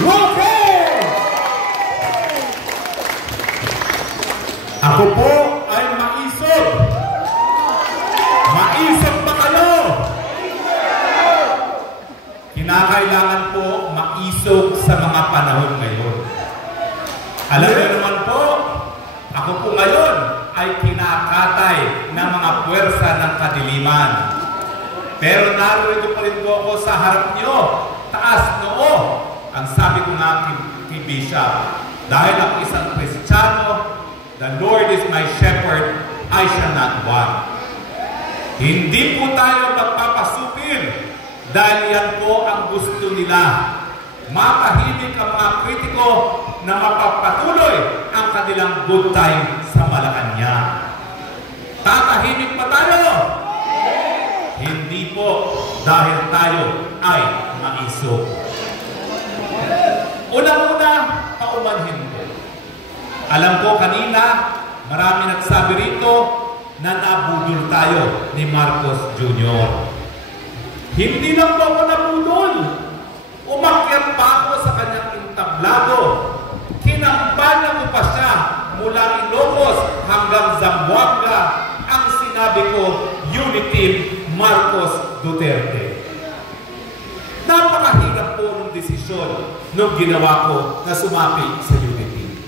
Roque! Ako po ay maisog. Maisog ba kayo? Kinakailangan po maisog sa mga panahon ngayon. Alam niyo naman po, ako po ngayon ay kinakatay ng mga puwersa ng kadiliman. Pero narito pa rin po ako sa harap niyo, taas noo. Ang sabi ko nga kay Bishop, dahil ako isang Kristiyano, the Lord is my shepherd, I shall not want. Hindi po tayo magpapasupil dahil yan po ang gusto nila. Matahimik ang mga kritiko na mapapatuloy ang kanilang good time sa Malacanang. Tatahimik pa tayo? Hindi po, dahil tayo ay maisog. Unang-una, paumanhin ko. Alam ko kanina, marami nagsabi rito na nabudol tayo ni Marcos Jr. Hindi lang po ako nabudol. Umakyat pa ako sa kanyang entablado. Kinampanyan ko pa siya mula Ilocos hanggang Zamboanga. Ang sinabi ko, Unity Marcos Duterte. Napakahirap po ng desisyon nung ginawa ko na sumapi sa Unity.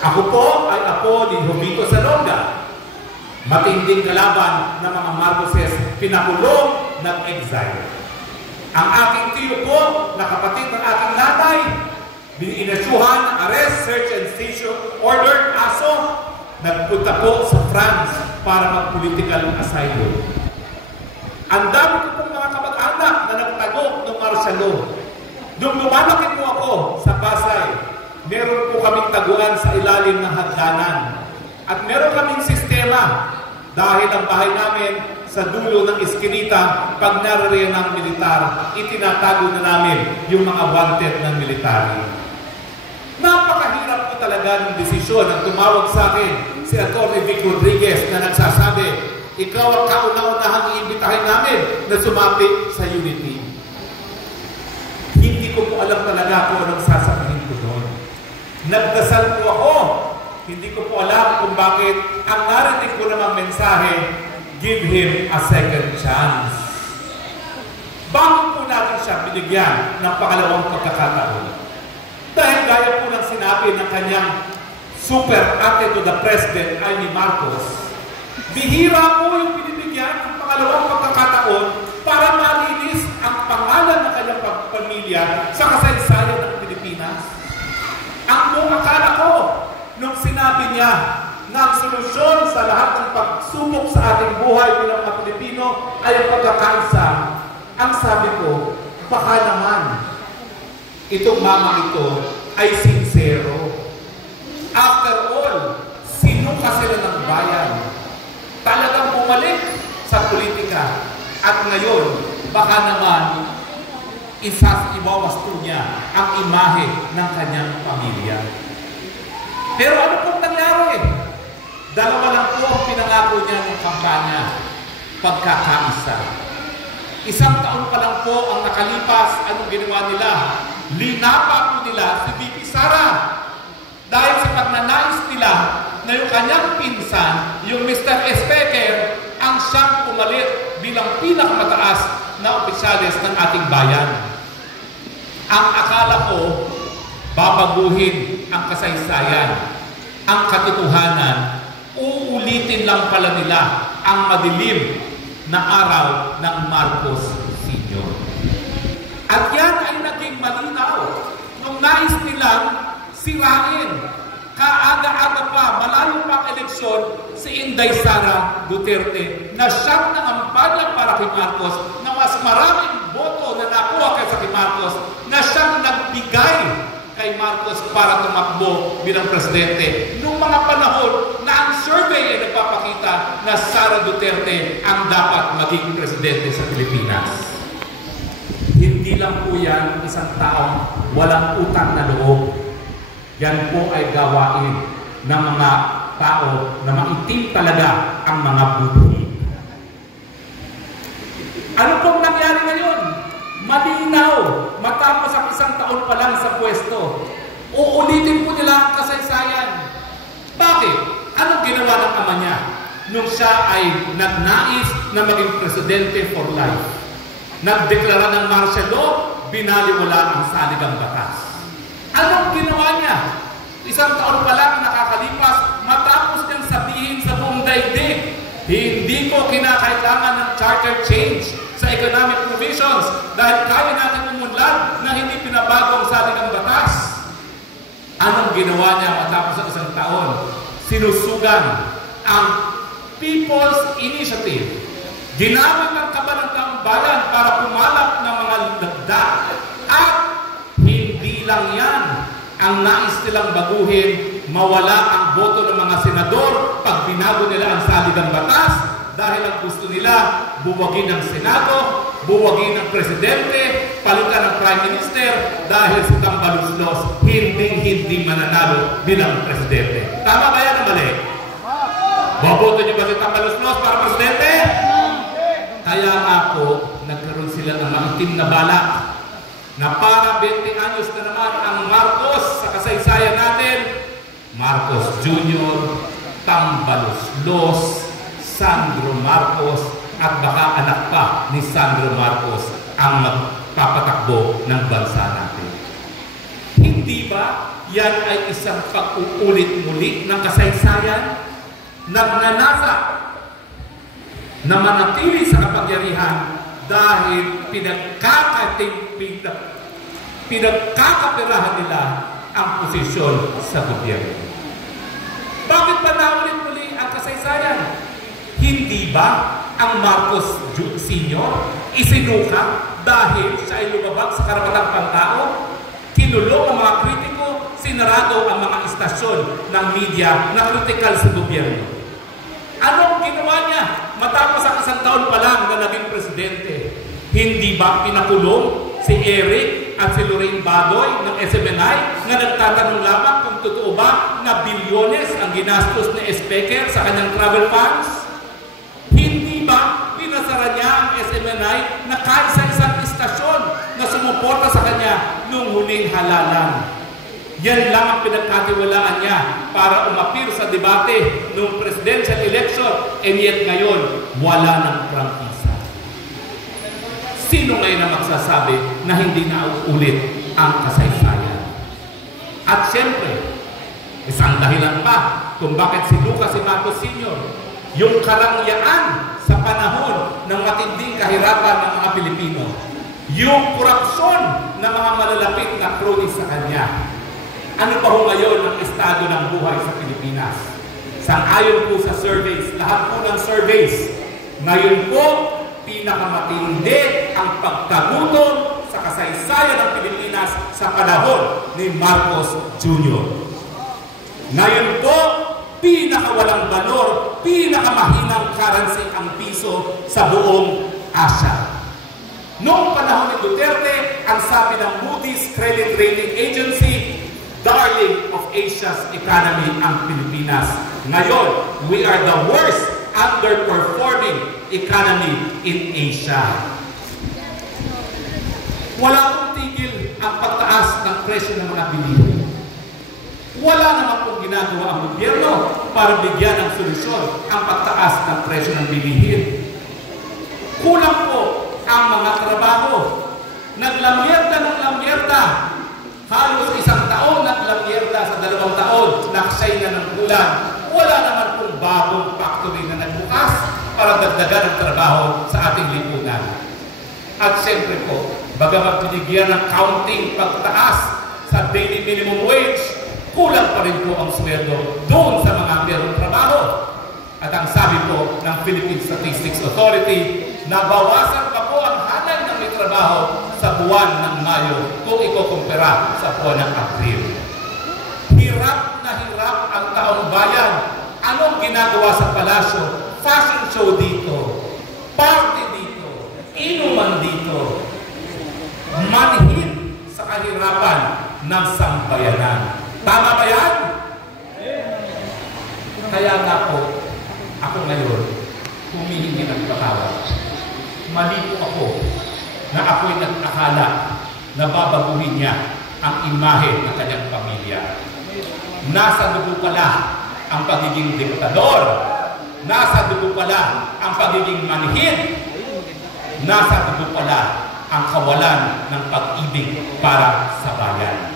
Ako po ay apo ni Jovito Salonga. Matinding kalaban ng mga Marcoses, pinakulong, nag-exile. Ang aking tiyo po, na kapatid ng aking nanay, inasyuhan ng arrest, search and seizure order, ASO, nagpunta po sa France para mag-political asylum. Ang dami ko pong mga kamag-anak na nagtago ng martial law. Nung lumalaki po ako sa Pasay, meron po kaming taguan sa ilalim ng hagdanan. At meron kaming sistema dahil ang bahay namin sa dulo ng iskinita, pag naririyan ng militar, itinatago na namin yung mga wanted ng military. Napakahirap po talaga ng desisyon ang tumawag sa akin si Atty. Vic Rodriguez na nagsasabi, ikaw ang kauna-unahang iimbitahin namin na sumapi sa Unity. Hindi ko po alam talaga kung anong sasabihin ko doon. Nagdasal po ako. Hindi ko po alam kung bakit ang narinig ko namang mensahe, give him a second chance. Bakit po natin siya binigyan ng pangalawang pagkakataon? Dahil gaya po ng sinabi ng kanyang super ate to the president ay ni Marcos, bihira po yung binibigyan ng pangalawang pagkakataon para malinis ang pangalan ng kanyang pamilya sa kasaysayan ng Pilipinas. Ang buong akala ko, nung sinabi niya na ang solusyon sa lahat ng pagsubok sa ating buhay bilang mga Pilipino ay ang pagkakaisa, ang sabi ko, baka naman itong mamang ito ay sincero. After all, sino kasi ng bayan? Talagang bumalik sa politika. At ngayon, baka naman iwawasto niya ang imahe ng kanyang pamilya. Pero ano pong nangyari? Dalawa lang po ang pinangako niya ng kampanya, pagkakaisa. Isang taon pa lang po ang nakalipas, anong ginawa nila? Linapa po nila si VP Sara. Dahil sa pagnanais nila na yung kanyang pinsan, yung Mr. Espeker, ang siyang pumalit bilang pinakamataas na opisyales ng ating bayan. Ang akala ko, babaguhin ang kasaysayan, ang katotohanan, uulitin lang pala nila ang madilim na araw ng Marcos Sr. At yan ay naging malinaw nung nais nilang sirain. Kaaga-aga pa, malayo pa ang eleksyon, si Inday Sara Duterte na siyang nangampanya para kay Marcos na mas maraming boto na nakuha kaysa kay Marcos na siyang nagbigay kay Marcos para tumakbo bilang presidente. Noong mga panahon na ang survey ay nagpapakita na Sara Duterte ang dapat maging presidente sa Pilipinas. Hindi lang po yan isang taong walang utang na loob. Yan po ay gawain ng mga tao na maitim talaga ang mga buti. Ano pong nangyari ngayon? Malinaw, matapos ang isang taon taon pa lang sa pwesto, uulitin po nila ang kasaysayan. Bakit? Anong ginawa ng ama niya nung siya ay nagnais na maging presidente for life? Nagdeklara ng martial law, binaliwala ang saligang batas. Anong ginawa niya? Isang taon pa lang nakakalipas, matapos niyang sabihin sa buong daigdig, hindi ko kinakailangan ng charter change sa economic provisions dahil kaya natin umunlad na hindi pinabago ang saligang batas. Anong ginawa niya matapos ang isang taon? Sinusugan ang People's Initiative. Ginamit ng kabanatang bayan para pumalap ng mga lagda. At hindi lang yan ang nais nilang baguhin, mawala ang boto ng mga senador pag binago nila ang saligang batas dahil ang gusto nila buwagin ang Senado, buwagin ang Presidente, palitan ng Prime Minister dahil si Tambaluslos hindi mananalo bilang Presidente. Tama ba yan o mali? Boboto niyo ba si Tambaluslos para Presidente? Kaya nga po, nagkaroon sila ng maitim na balak na para 20 anyos na naman ang Marcos sa kasaysayan natin, Marcos Jr., Tambaluslos, Sandro Marcos, at baka anak pa ni Sandro Marcos ang magpapatakbo ng bansa natin. Hindi ba yan ay isang pag-uulit muli ng kasaysayan? Nagnanasa na manatili sa kapangyarihan dahil pinagkakapirahan nila ang posisyon sa gobyerno. Bakit pa naulit muli ang kasaysayan? Hindi ba ang Marcos Sr. isinuka dahil siya ay lumabag sa karapatang pantao? Kinulong ang mga kritiko, sinarado ang mga istasyon ng media na kritikal sa gobyerno. Anong ginawa niya matapos ang isang taon pa lang na naging presidente? Hindi ba pinakulong si Eric at si Lorraine Badoy ng SMNI na nagtatanong lamang kung totoo ba na bilyones ang ginastos ni Speaker sa kanyang travel funds? Hindi ba pinasara niya ang SMNI na kahit sa isang istasyon na sumuporta sa kanya nung huling halalan? Yan lang ang pinagkatiwalaan niya para umapir sa debate noong presidential election, and yet ngayon, wala ng prangkisa. Sino ngayon ang magsasabi na hindi na uulit ang kasaysayan? At siyempre, isang dahilan pa kung bakit si Lucas si Marcos Sr. yung karangyaan sa panahon ng matinding kahirapan ng mga Pilipino, yung korupsyon ng mga malalapit na cronies sa kanya. Ano pa ho ngayon ang estado ng buhay sa Pilipinas? Sang-ayon po sa surveys, lahat po ng surveys, ngayon po, pinakamatindi ang pagkagutom sa kasaysayan ng Pilipinas sa panahon ni Marcos Jr. Ngayon po, pinakawalang valor, pinakamahinang currency ang piso sa buong Asia. Noong panahon ni Duterte, ang sabi ng Moody's Credit Rating Agency, darling of Asia's economy ang Pilipinas. Ngayon, we are the worst underperforming economy in Asia. Wala pong tigil ang pagtaas ng presyo ng mga bilihin. Wala naman pong ginagawa ang gobyerno para bigyan ng solusyon ang pagtaas ng presyo ng bilihin. Kulang po ang mga trabaho. Naglamyerda ng lamyerda. Halos isang taon naglamyerda sa 2 taon, naksay na ng kulang. Wala naman pong bagong factory na nagbukas para dagdagan ang trabaho sa ating lipunan. At siyempre po, bagamat binigyan ng counting pagtaas sa daily minimum wage, kulang pa rin po ang sweldo doon sa mga mayroong trabaho. At ang sabi po ng Philippine Statistics Authority, nabawasan pa po ang hanay ng may trabaho sa buwan ng Mayo kung ikukumpara sa buwan ng Abril. Hirap na hirap ang taong bayan. Anong ginagawa sa palasyo? Fashion show dito, party dito, inuman dito, manhid sa kahirapan ng sambayanan. Tama ba yan? Kaya nga po, ako ngayon, humihingi ng patawad. Mali po ako na ako'y nag-akala na babaguhin niya ang imahe ng kanyang pamilya. Nasa dugo pala ang pagiging diktador. Nasa dugo pala ang pagiging manhid. Nasa dugo pala ang kawalan ng pag-ibig para sa bayan.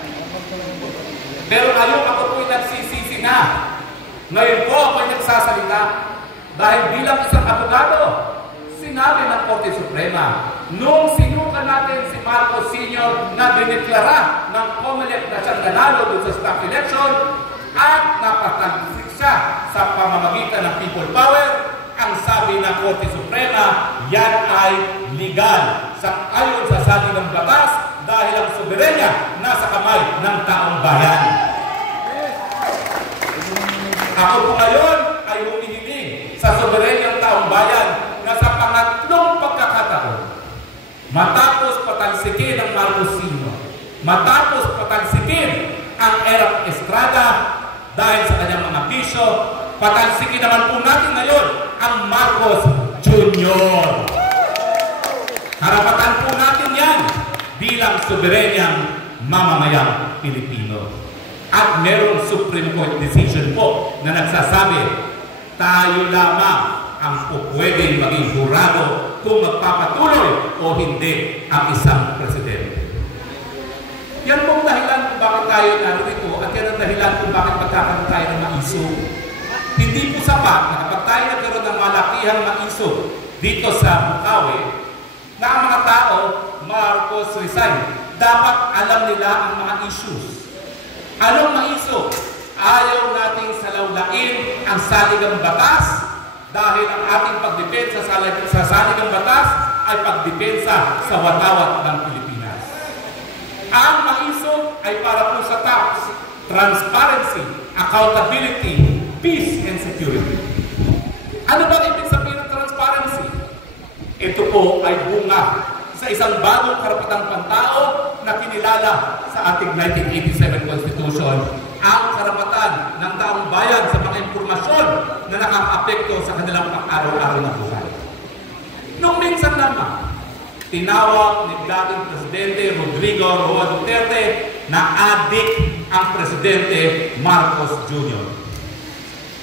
Pero ngayon ako po'y nagsisisi na. Ngayon po ako'y nagsasalita dahil bilang isang abogado, sinabi ng Korte Suprema, nung sinuka natin si Marcos Sr. na dineklara ng COMELEC na siyang nanalo doon sa staff election at napatagpik siya sa pamamagitan ng people power, ang sabi ng Korte Suprema, yan ay legal. Ayon sa sabi ng batas, dahil ang soberenya nasa kamay ng taong bayan. Ako po ngayon ay humihiling sa soberenyang taong bayan na sa pangatlong pagkakataon, matapos patalsikin ang Marcos Sr., matapos patalsikin ang Erap Estrada dahil sa kanyang mga bisyo, patalsikin naman po natin ngayon ang Marcos Jr. Karapatan po natin yan bilang soberenyang mamamayang Pilipino. At merong Supreme Court decision po na nagsasabi, tayo lamang ang pwedeng maging hurado kung magpapatuloy o hindi ang isang presidente. Yan pong dahilan kung bakit tayo narito at yan ang dahilan kung bakit magkakaroon tayo ng maiso. Hindi po sapat na kapag tayo nagkaroon ng malakihang maiso dito sa Bukawi, na ang mga tao, Marcos resign, dapat alam nila ang mga issues. Anong maiso? Ayaw nating salawlain ang saligang batas dahil ang ating pagdepensa sa saligang batas ay pagdepensa sa watawat ng Pilipinas. Ang maiso ay para po sa tax, transparency, accountability, peace and security. Ano ba ibig sabihin ng transparency? Ito po ay bunga sa isang bagong karapatang pantao na kinilala sa ating 1987 Constitution, ang karapatan ng taong bayan sa mga impormasyon na nakaka-apekto sa kanilang pang-araw-araw na buhay. Nung minsan naman, tinawag ni dating Presidente Rodrigo Roa Duterte na adik ang Presidente Marcos Jr.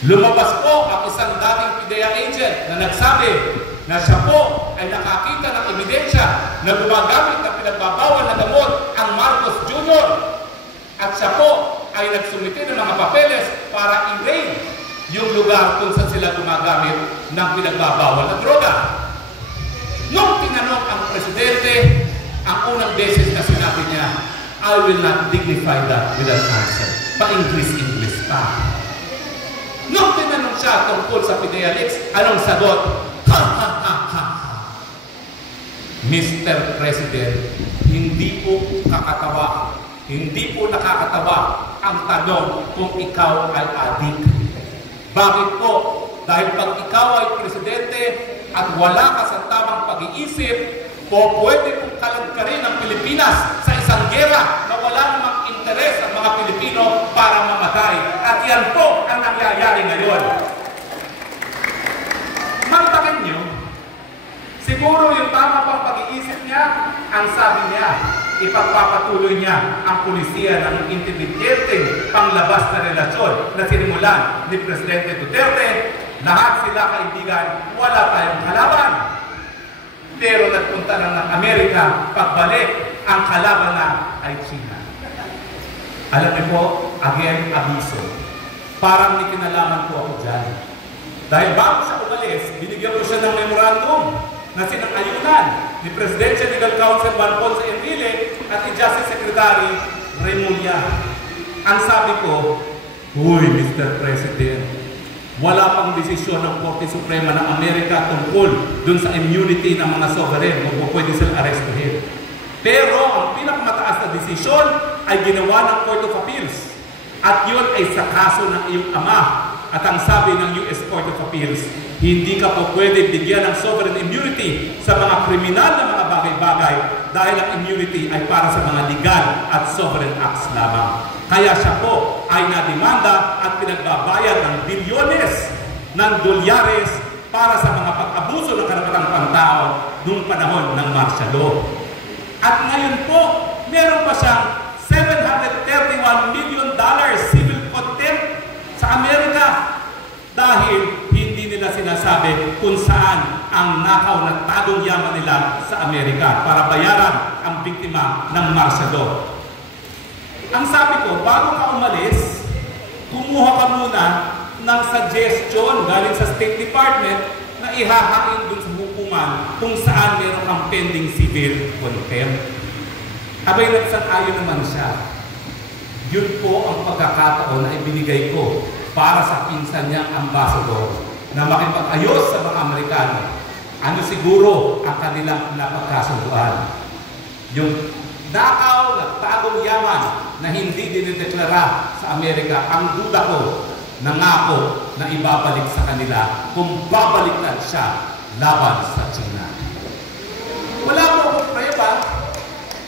Lumabas po ang isang dating PIDEA agent na nagsabi na siya po ay nakakita ng ebidensya na gumagamit ng pinagbabawal na gamot ang Marcos Jr. At siya po ay nagsumite ng mga papeles para i-raid yung lugar kung saan sila gumagamit ng pinagbabawal na droga. Nung tinanong ang Presidente, ang unang beses na sinabi niya, I will not dignify that with an answer. Pa-English pa. Nung tinanong siya tungkol sa PIDEA leaks, anong sagot? Ha, ha, ha, ha. Mr. President, hindi po kakatawa, hindi po nakakatawa ang tanong kung ikaw ay adik. Bakit po? Dahil pag ikaw ay presidente at wala ka sa tamang pag-iisip, po pwede kong kalagkarin ang Pilipinas sa isang gera na wala namang interes ang mga Pilipino para mamatay. At yan po ang nangyayari ngayon. Mantakin nyo, siguro yung tama pang pag-iisip niya, ang sabi niya, ipagpapatuloy niya ang pulisiya ng intimidating panglabas na relasyon na sinimulan ni Presidente Duterte. Lahat sila kaibigan, wala tayong kalaban. Pero nagpunta lang ng Amerika, pagbalik, ang kalaban na ay China. Alam niyo po, again, abiso. Parang may kinalaman po ako dyan. Dahil bago siya umalis, binigyan ko siya ng memorandum na sinang-ayunan ni Presidential Legal Counsel Juan Ponce Enrile at ni Justice Secretary Remulla. Ang sabi ko, huy, Mr. President, wala pang desisyon ng Korte Suprema ng Amerika tungkol dun sa immunity ng mga sovereign o pwede silang arestuhin. Pero ang pinakamataas na desisyon ay ginawa ng Court of Appeals. At yun ay sa kaso ng iyong ama. At ang sabi ng US Court of Appeals, hindi ka po pwede bigyan ng sovereign immunity sa mga kriminal na mga bagay-bagay dahil ang immunity ay para sa mga legal at sovereign acts lamang. Kaya siya po ay nademanda at pinagbabayad ng bilyones ng dolyares para sa mga pag-abuso ng karapatang pantao noong panahon ng martial law. At ngayon po, meron pa siyang $731 million civil contempt sa Amerika dahil hindi nila sinasabi kung saan ang nakaw ng tagong yaman nila sa Amerika para bayaran ang biktima ng martial law. Ang sabi ko, bago ka umalis, kumuha ka muna ng suggestion galing sa State Department na ihahain dun sa hukuman kung saan meron kang pending civil contempt. Abay, nagsang-ayon naman siya. Yun po ang pagkakataon na ibinigay ko para sa pinsan niyang ambassador na makipag-ayos sa mga Amerikano. Ano siguro ang kanilang napagkasunduan? Yung nakaw na tagong yaman na hindi dinideklara sa Amerika, ang duda ko, nangako na ibabalik sa kanila kung babaliktad siya laban sa China. Wala po akong prueba,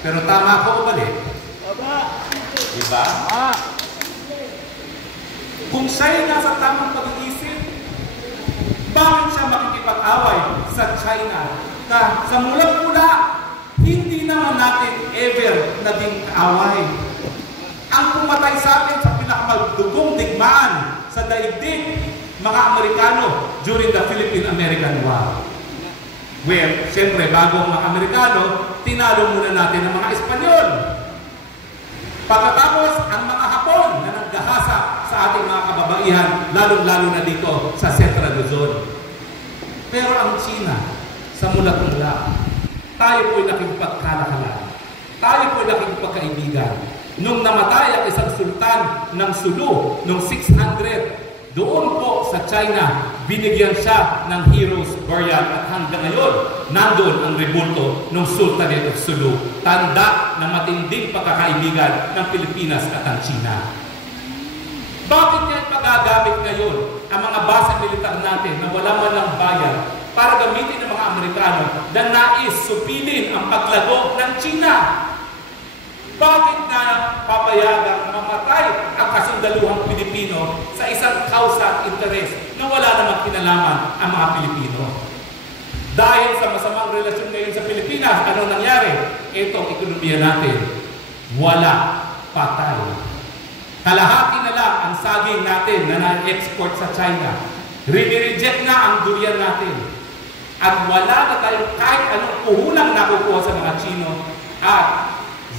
pero tama ko balik. Diba? Kung siya'y nasa tamang pag-iisip, bakit siya makikipag-away sa China na sa mulang-mula, hindi naman natin ever naging kaaway. Ang pumatay sa atin sa pinakamagdugong digmaan sa daigdig, mga Amerikano during the Philippine-American War. Well, siyempre, bago ang mga Amerikano, tinalo muna natin ang mga Espanyol. Pagkatapos, ang mga Hapon na naggahasa sa ating mga kababaihan, lalong-lalo na dito sa Central Luzon. Pero ang China, sa mula-mula, tayo po'y nakikipagkalakalan. Tayo po'y nakikipagkaibigan. Nung namatay ang isang sultan ng Sulu, noong 600, doon po sa China, binigyan siya ng Heroes Burial at hanggang ngayon, nandun ang rebulto ng Sultanate of Sulu. Tanda ng matinding pagkakaibigan ng Pilipinas at ang China. Bakit niya pagagamit ngayon ang mga base militar natin na wala man lang bayan para gamitin ng mga Amerikano na nais supilin ang paglago ng China? Bakit na papayagang mamatay ang kasundaluhang Pilipino sa isang causa at interest na wala namang kinalaman ang mga Pilipino? Dahil sa masamang relasyon ngayon sa Pilipinas, ano nangyari? Itong ekonomiya natin, wala, patay. Kalahati na lang ang saging natin na na-export sa China. Rini-reject na ang durian natin. At wala na tayong kahit anong puhulang nakukuha sa mga Chino at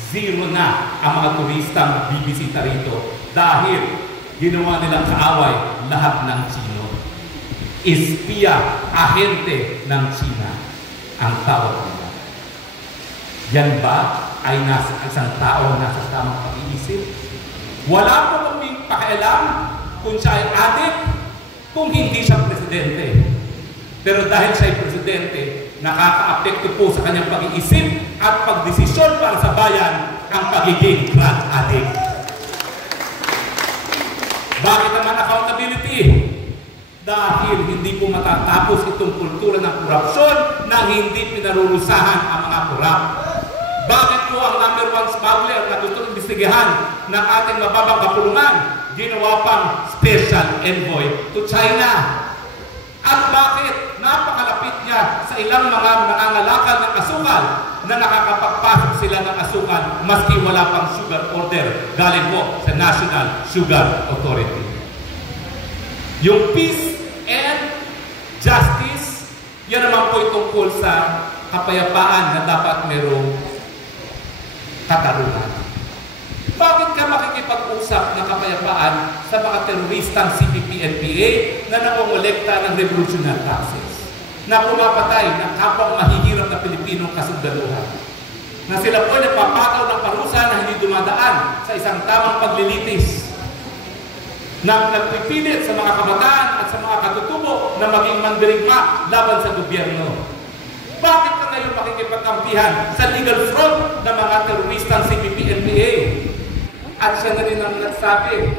zero na ang mga turistang bibisita rito dahil ginawa nilang kaaway lahat ng Chino. Espiya, ahente ng China ang tawag nila. Yan ba ay nasa isang tao nasa tamang pag-iisip? Wala po kaming pakialam kung siya ay adik, kung hindi siya presidente. Pero dahil siya ay presidente, nakaka-apekto po sa kanyang pag-iisip at pagdesisyon para sa bayan ang pagiging drug addict. Bakit naman accountability? Dahil hindi po matatapos itong kultura ng korupsyon na hindi pinarurusahan ang mga korap. Bakit po ang number one smuggler na gusto imbestigahan ng ating mababang kapulungan ginawa pang special envoy to China? At bakit napakalapit niya sa ilang mga nangangalakal ng asukal na nakakapagpasok sila ng asukal maski wala pang sugar order galing po sa National Sugar Authority? Yung peace and justice, yan naman po tungkol sa kapayapaan na dapat merong katarungan. Bakit ka makikipag-usap ng kapayapaan sa mga teroristang CPP-NPA na nangongolekta ng revolutionary taxes, na pumapatay ng kapwang mahihirap na Pilipinong kasundaluhan, na sila po nagpapataw ng parusa na hindi dumadaan sa isang tamang paglilitis, na nagpipilit sa mga kabataan at sa mga katutubo na maging mandirigma laban sa gobyerno? Bakit ka ngayon makikipagkampihan sa legal front ng mga teroristang CPP-NPA? At siya na rin ang nagsabi,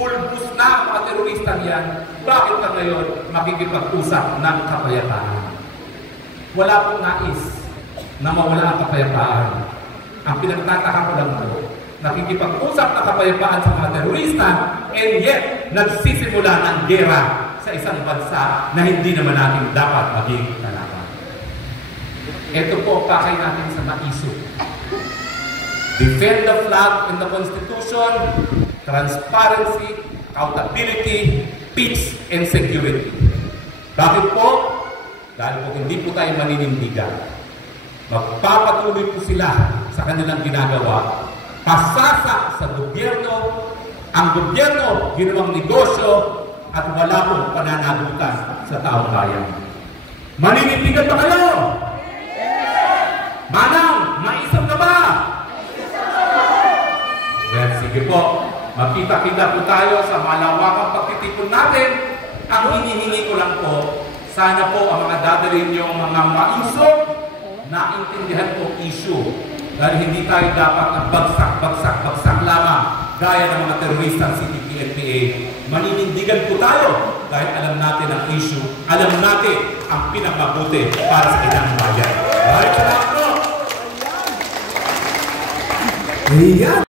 pulbus na ang mga teroristang yan, bakit ka ngayon makikipag-usap ng kapayapaan? Wala pong nais na mawala ang kapayapaan. Ang pinagtataka ko lang po, nakikipag-usap ng kapayapaan sa mga terorista, and yet, nagsisimula ng gera sa isang bansa na hindi naman natin dapat maging kalaban. Ito po ang pakay natin sa maisip. defend the flag and the Constitution, transparency, accountability, peace, and security. Bakit po? Dahil po hindi po tayo maninindigan. Magpapatuloy po sila sa kanilang ginagawa. Pasasa sa gobyerno, ang gobyerno ginawang negosyo at wala pong pananagutan sa taong bayan. Maninindigan ba kayo? Manang, maisang ka ba? Well, sige po. Magkita-kita po tayo sa malawakang pagtitipon natin. Ang hinihingi ko lang po, sana po ang mga dadalhin yung mga maisog na intindihan po issue. Dahil hindi tayo dapat na bagsak lamang gaya ng mga terorista sa CPP-NPA. Maninindigan po tayo dahil alam natin ang issue, alam natin ang pinakabuti para sa ilang bayan. Maraming salamat po!